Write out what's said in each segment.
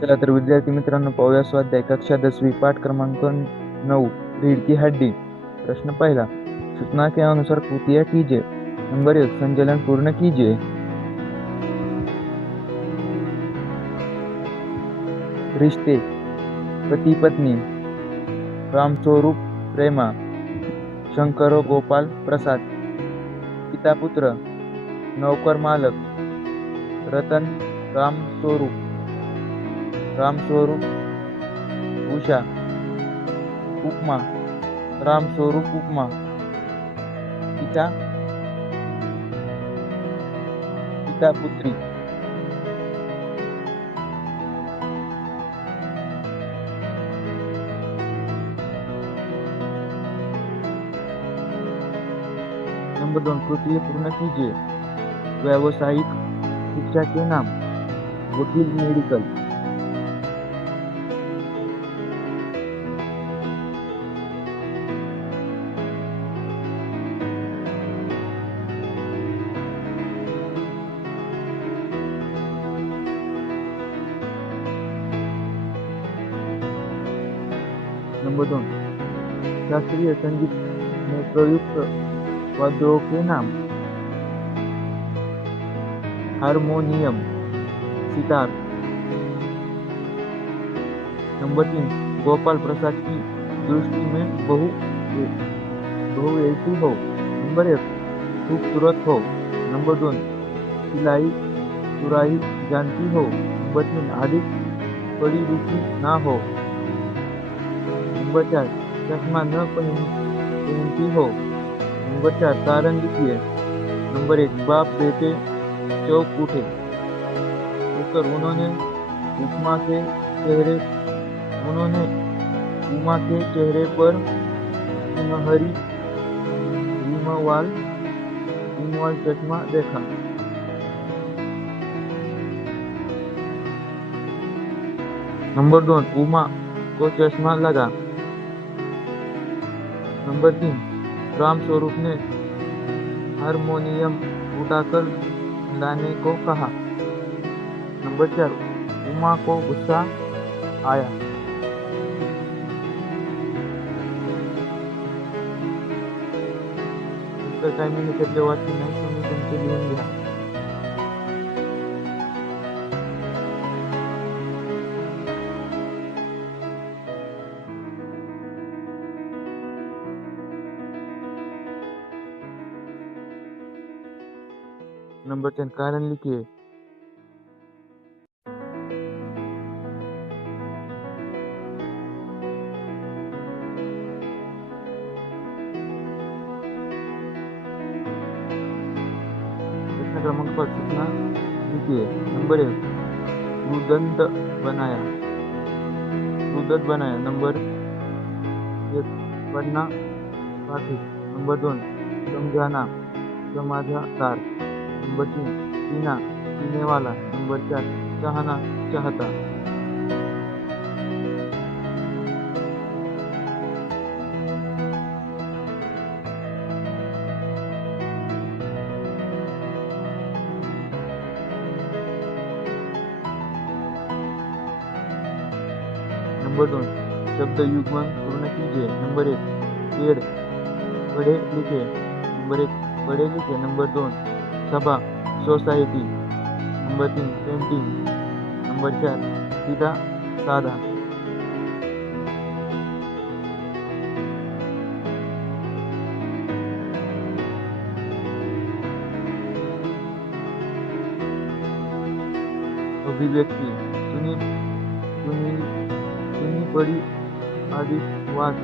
चला तर विद्यार्थी मित्रांनो, पाहूया स्वाध्याय कक्षा 10वीं पाठ क्रमांक 9 रीढ़ की हड्डी। प्रश्न पहला, सूचना के अनुसार कृतियाँ कीजिए। नंबर 1, संचलन पूर्ण कीजिए। रिश्ते, पति पत्नी, रामस्वरूप प्रेमा, शंकर गोपाल प्रसाद, पिता पुत्र, नौकर मालक, रतन रामस्वरूप, उषा, उपमा, रामस्वरूप उपमा, पिता पुत्री। नंबर 2, कृतियाँ पूर्ण कीजिए। व्यावसायिक शिक्षा के नाम, वकील, मेडिकल। नंबर 2, शास्त्रीय संगीत में प्रयुक्त वाद्यों के नाम, हारमोनियम, सितार। नंबर 3, गोपाल प्रसाद की दृष्टि में बहु ऐसी हो। नंबर 1, खूबसूरत हो। नंबर 2, सिलाई सुराई जानती हो। नंबर 3, अधिक पढ़ी लिखी ना हो। नंबर 4, चश्मा न पहनती हो। नंबर 4, कारण लिखिए। नंबर 1, बाप बेटे चौंक उठे। उत्तर, उन्होंने उमा के चेहरे पर सुनहरी रिमवाल चश्मा देखा। नंबर 2, उमा को चश्मा लगा। नंबर 3, रामस्वरूप ने हारमोनियम उठाकर लाने को कहा। नंबर 4, उमा को गुस्सा आया। उत्तर काही मी घेतले वाचले नाही, तुम्ही तुमचे लिहून घ्या। नंबर 10, कारण लिखिए। प्रश्न क्रमांक 5, सूचना लिखिए। नंबर 1, रुदंत बनाया। नंबर 1, पढ़ना पाठित। नंबर 2, समझाना समाधानदार। नंबर 3, पीना पीने वाला। नंबर 4, चाहना चाहता। नंबर 2, शब्द युग्मन पूर्ण कीजिए। नंबर 1, पेड़ पढ़े लिखे। नंबर 1, पढ़े लिखे। नंबर 2, सभा सोसाइटी। Number 3, painting. नंबर 4, सीधा साधा। अभिव्यक्ति, सुनी पड़ी आदिवास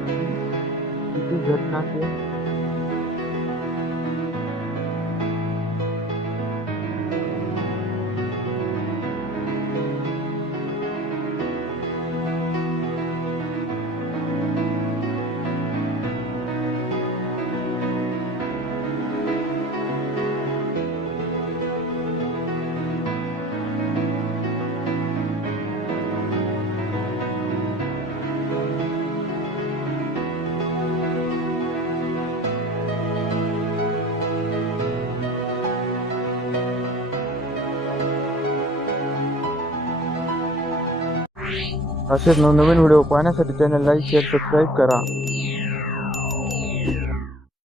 किसी घटना के असेच नवनवीन व्हिडिओ पाहण्यासाठी चॅनल लाईक शेअर सबस्क्राईब करा.